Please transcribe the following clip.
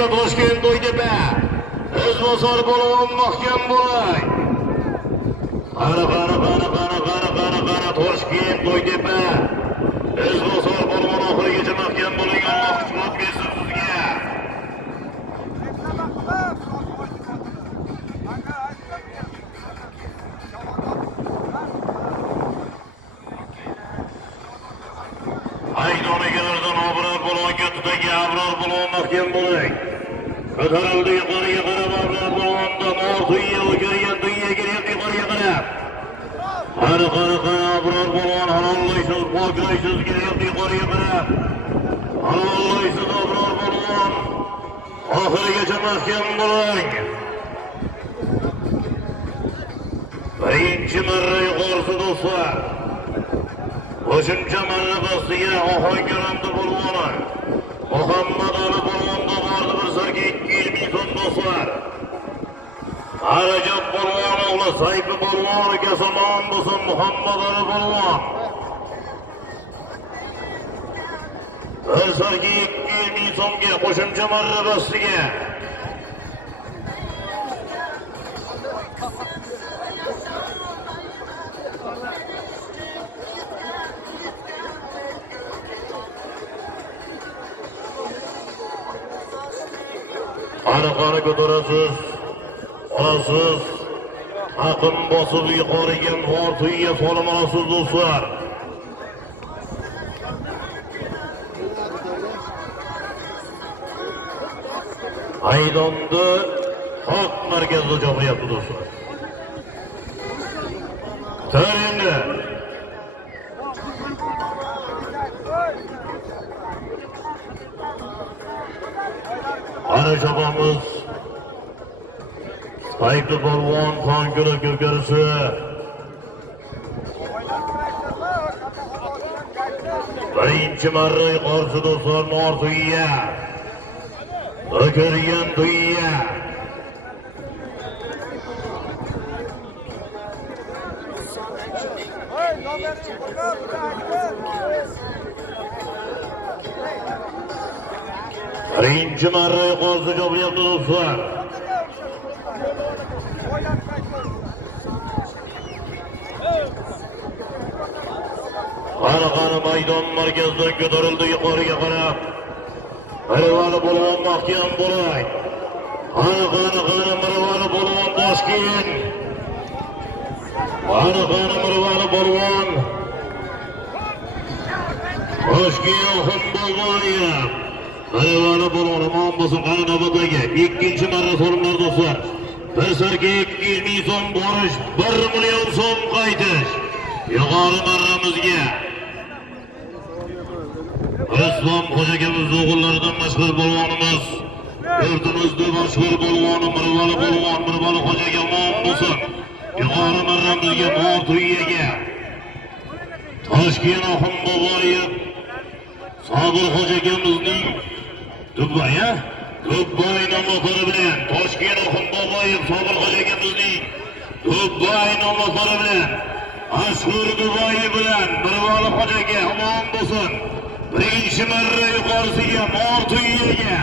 yuqoriga Toshkent To'ytepa. O'zbosar bo'lgan mahkam bo'lay. Qara Toshkent To'ytepa. O'zbosar bo'lgan oxirigacha mahkam bo'ling. Alloh kuch bersin sizga. Aydonigalardan Abror bo'longa tutaga Abror bo'lon mahkam bo'ling. Ko'tarildi yuqoriga qarab Abror bo'londa Mortuya o'girgan Tuya kelyapti yuqoriga qarab. Qara Abror bo'lon halollaysiz, poklaysiz kelyapti yuqoriga qarab. Halollaysiz Abror bo'lon. Oxirigacha mahkam bo'ling. Birinchi marra yuqorisi do'stlar. Qo'shimcha marrabasiga Ohangaronda bo'lgani Muhammad Ali bo'lganda bordi bir sarga 200 ming so'm do'stlar. Arajab bo'lgan o'g'li Sayfi bo'lgan kasamon bo'lsin Muhammad Ali bo'lgan. Bir sarga 200 ming so'mga qo'shimcha marrabasiga Qani ko'tarasiz, olasiz, haqim bosib yuqoriga Mortuya solib olasiz do'stlar. Maydonda haq markazda jo'nayapti do'stlar. Taringni Arajabamiz Sayfi Polvon Xongula ko'karisi birinchi marra yuqorisi do'stlar Mortuya o'girgan Tuya birinchi marra yuqorisi jo'nayapti do'stlar. Qani maydon markazidan ko'tarildi yuqoriga qarab. Marvali bo'lgan mahkam bo'lay. Qani Marvali bo'lgan Toshkent. Qani Marvali bo'lgan Toshkent Xonboboyev. Marvali bo'lgan omon bo'lsin qani navbatdagi ikkinchi marra so'rimlar do'stlar. Bir sarga 200 ming so'm borish, 1 million so'm qaytish. Yuqori marramizga Islom xo'jagimiz o'g'illaridan mashhur bo'lganimiz, yurtimizda mashhur bo'lgan Mirvali xo'jaga omon bo'lsin. Yuqori marramizga Mortuyaga Toshkent Xonboboyev Sobir xo'jagamizning Dubbay nomlari bilan Toshkent Xonboboyev Sobir xo'jagamizning Dubbay nomlari bilan mashhur Dubbay bilan Mirvali xo'jaga omon bo'lsin. Birinchi marra yuqorisiga Mortuyaga